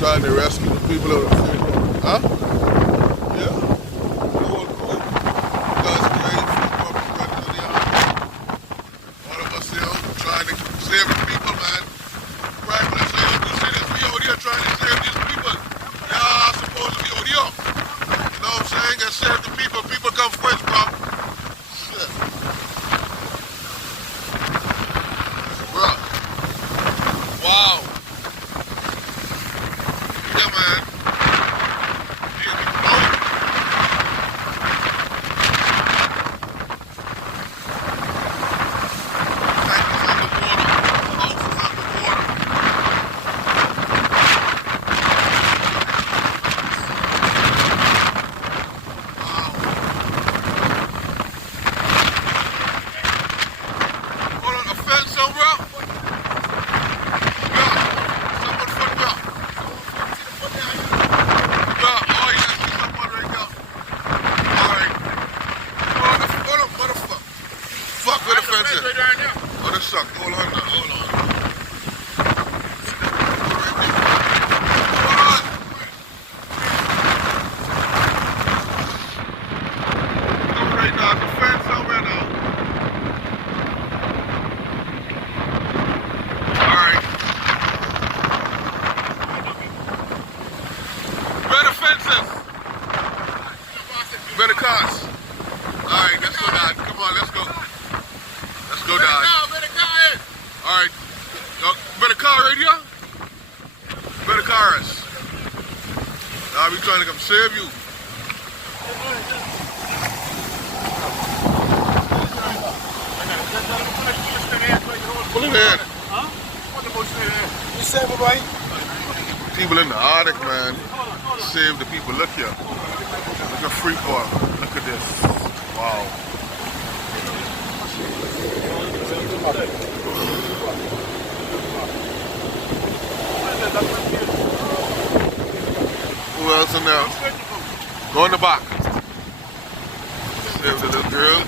trying to rescue the people of the Freeport. Huh? Yeah. The whole crew. Guys, great. Freeport Grand on the island. All of us here trying to save the people, man. Right, when I say, you see this, we out here trying to save these people. Y'all supposed to be out here. You know what I'm saying? And save the people. People come first, bro. Shit. Bro. Wow. Yeah, man. Better cars. Alright, let's go, Dad. Come on, let's go. Let's go, Dad. Alright. Better car radio? Better cars. I'll be trying to come save you. Pull it in. You save it, right? People in the Arctic, man. Save the people. Look here. Look at Freeport. Look at this. Wow. Who else in there? Go in the back. Save the little girl.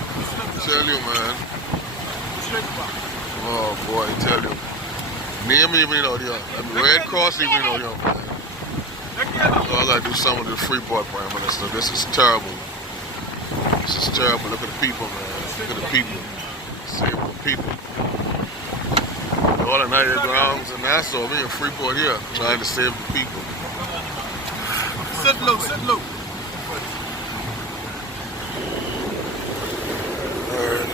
Tell you, man. Oh boy, I tell you. Name even out here. I mean, Red Cross even out here. So I gotta do something with the Freeport Prime Minister. This is terrible. This is terrible. Look at the people, man. Look at the people. Save the people. All the night grounds in Nassau, me in Freeport here, trying to save the people. Sit low, sit low. Alright.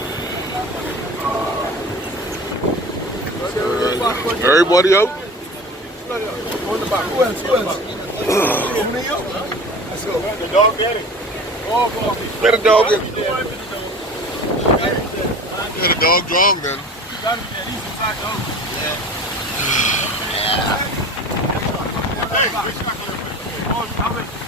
Everybody out? Go in the back. Who else? Who else? Let's go. The dog daddy. Let the dog in. Let the dog drown then. Yeah.